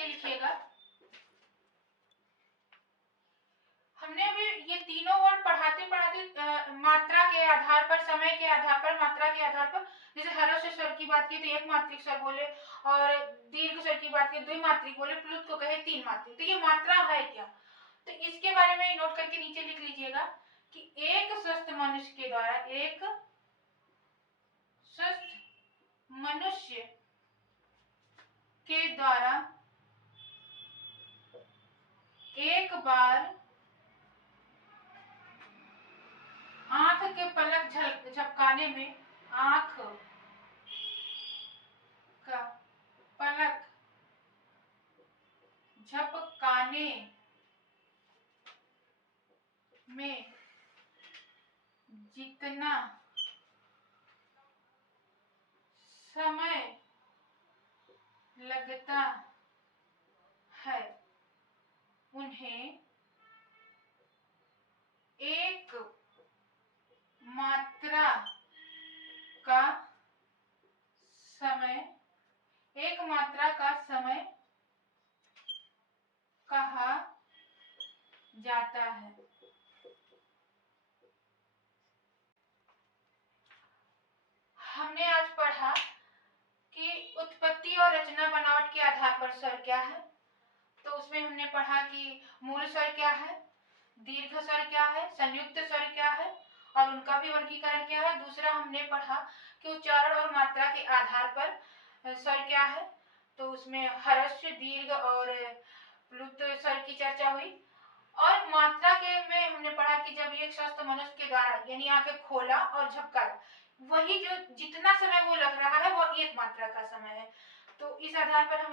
करके लिखिएगा। हमने अभी ये तीनों वर्ड पढ़ाते पढ़ाते मात्रा के आधार पर, समय के आधार पर, मात्रा के आधार पर, जैसे ह्रस्व स्वर की बात की तो एक मात्रिक स्वर बोले, और दीर्घ स्वर की बात की द्विमात्रिक बोले, प्लुत को कहे तीन मात्रिक। तो ये मात्रा है क्या, तो इसके बारे में नोट करके नीचे लिख लीजिएगा कि एक स्वस्थ मनुष्य के द्वारा, एक स्वस्थ मनुष्य के द्वारा एक बार आंख के पलक झपकाने में, आंख का पलक झपकाने में जितना समय लगता है उन्हें एक मात्रा का समय, एक मात्रा का समय कहा जाता है। हमने आज पढ़ा कि उत्पत्ति और रचना बनावट के आधार पर स्वर क्या है। तो उसमें हमने पढ़ा कि मूल स्वर क्या है, दीर्घ स्वर क्या है, संयुक्त स्वर क्या है और उनका भी वर्गीकरण क्या है। दूसरा हमने पढ़ा कि उच्चारण और मात्रा के आधार पर स्वर क्या है। तो उसमें ह्रस्व, दीर्घ और प्लुत स्वर की चर्चा हुई। और मात्रा के में हमने पढ़ा कि जब एक स्वस्थ मनुष्य के द्वारा यानी आंखें खोला और झपकाया, वही जो जितना समय वो लग रहा है वो एक मात्रा का समय है। तो इस आधार पर हम